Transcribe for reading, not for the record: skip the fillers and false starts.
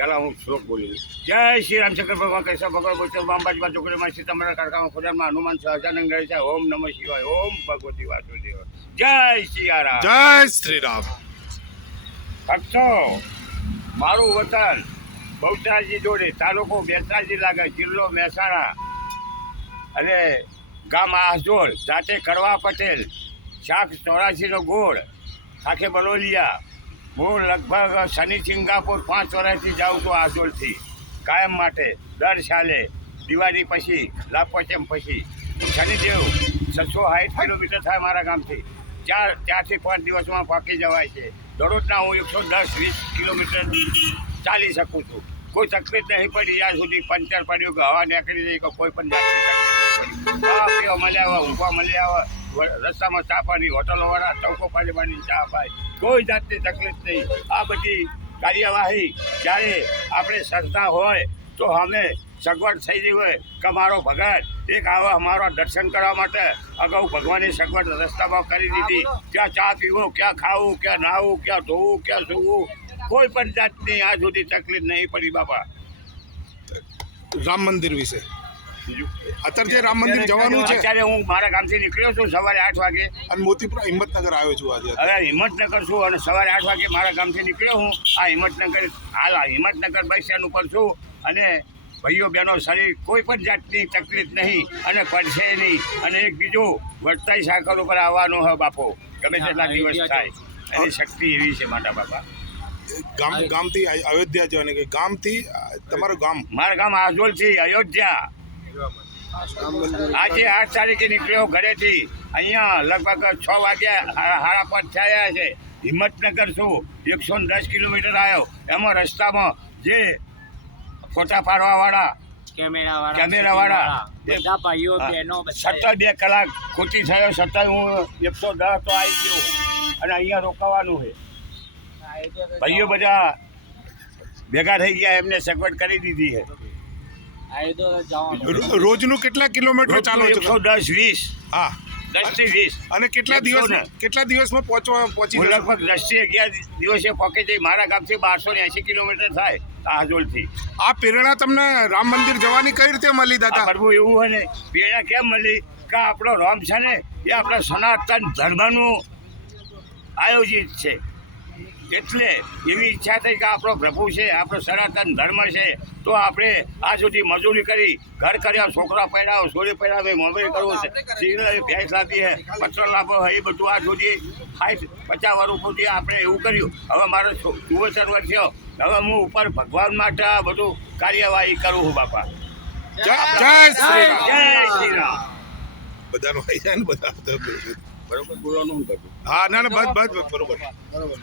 પેલા હું શ્લોક બોલી જય શ્રી રામચંદ્ર ભગવાન કૈસા ભગવાન બોલતો અંબાજીમાં ચોકડીમાં સીતામઢી કાળકામાં ખોડિયારમાં હનુમાન સહજાનંદ રહે છે ઓમ નમઃ શિવાય ઓમ ભગવતી વાસુદેવ જય સિયારામ જય શ્રી રામ. ભક્તો મારું વતન બહુચરાજી જોડે તાલુકો બેચરાજી લાગે જિલ્લો મહેસાણા અને ગામ આસજોડ જાતે કડવા પટેલ શાક 84નો ગોળ ખાખે બલોલિયા હું લગભગ શનિ સિંગાપુર 5 વર્ષથી જાઉં છું આસજોડથી કાયમ માટે દર સાલે દિવાળી પછી લાભપંચમ પછી શનિદેવ 660 કિલોમીટર થાય મારા ગામથી 4 થી 5 દિવસમાં પાકી જવાય છે. દરરોજના હું 110-20 કિલોમીટર ચાલી શકું છું. કોઈ તકલીફ નહીં પડી જ્યાં સુધી પંચર પડ્યું કે હવા નીકળી જાય કે કોઈ પણ જાતની તકલીફ નહીં પડી. ચા પીવા મળ્યા આવે, ઊંઘવા મળ્યા આવે, રસ્તામાં ચા પાણી હોટલોવાળા ચૌકો પાડી પાડીને ચા પાય, કોઈ જાતની તકલીફ નહીં. આ બધી કાર્યવાહી જ્યારે આપણે શ્રદ્ધા હોય તો અમે સગવડ થઈ ગઈ હોય કે મારો ભગત એક આવા અમારા દર્શન કરવા માટે અગાઉ ભગવાનની સગવડ રસ્તામાં કરી દીધી. ક્યાં ચા પીવો, ક્યાં ખાવું, ક્યાં નાહવું, ક્યાં ધોવું, ક્યાં સૂવું, કોઈ પણ જાતની આ સુધી તકલીફ નહીં પડી બાપા. રામ મંદિર વિશે અત્યારે જે રામ મંદિર જવાનું છે, અત્યારે હું મારા ગામથી નીકળ્યો છું સવારે 8 વાગે અને મોતીપુરા હિંમતનગર આવ્યો છું આજે. હવે હિંમતનગર છું અને સવારે 8 વાગે મારા ગામથી નીકળ્યો હું આ હિંમતનગર હિંમતનગર બસ સ્ટેન્ડ ઉપર છું. અને ભાઈઓ બહેનો શરીર કોઈ પણ જાતની તકલીફ નહીં અને પડશે નહીં. અને એક બીજું વડતાઈ સાકર ઉપર આવવાનું હોય બાપો, ગમે તેટલા દિવસ થાય એની શક્તિ એવી છે માતા બાપા. ગામથી અયોધ્યા જવાની કે ગામથી તમારું ગામ? મારા ગામ આસજોલથી અયોધ્યા. આજે 8 તારીખે નીકળ્યો ઘરેથી. અહીંયા લગભગ 6 વાગ્યા 5:30 થયા છે. હિંમતનગર છું, 110 કિલોમીટર આવ્યો. એમાં રસ્તામાં જે ફોટા પાડવાવાળા કેમેરાવાળા બધા ભાઈઓ બહેનો 2 કલાક ખોટી થયો છતાં હું 110 તો આવી ગયો અને અહીંયા રોકાવાનું છે. ભાઈઓ બધા ભેગા થઈ ગયા, એમને સગવડ કરી દીધી છે. રોજનું કેટલા કિલોમીટર ચાલો છો? 110-20. હા, 10 થી 20. અને કેટલા દિવસમાં પહોંચી હું જશો? લગભગ 10 થી 11 દિવસે પહોંચી જઈ. મારા ગામથી 1280 કિલોમીટર થાય આસજોલથી. આ પ્રેરણા તમને રામ મંદિર જવાની કઈ રીતે મળી દાદા? પ્રભુ એવું હોય ને પ્રેરણા કેમ મળી કે આપણો રામ છે ને એ આપણા સનાતન ધર્મનું આયોજિત છે. એટલે એવી ઈચ્છા થઈ કે આપણો પ્રભુ છે, આપણો સનાતન ધર્મ છે, તો આપણે આ સુધી મજૂરી કરી, ઘર કર્યા, છોકરા પડ્યા, સોરી પડ્યા, મેં મોબાઈલ કરવો છે, ભેંસ લાવી છે, પત્ર લાભો હોય, એ બધું આ સુધી 60-50 વર્ષ સુધી આપણે એવું કર્યું. હવે મારો 64 વર્ષ થયો. હવે હું ઉપર ભગવાન માટે આ બધું કાર્યવાહી કરું છું બાપા. જય શ્રી રામ. જય શ્રી રામ. બધાનું આવી જાય ને બધા બરોબર બોલવાનું બધું. હા, ના બસ બરોબર. બરોબર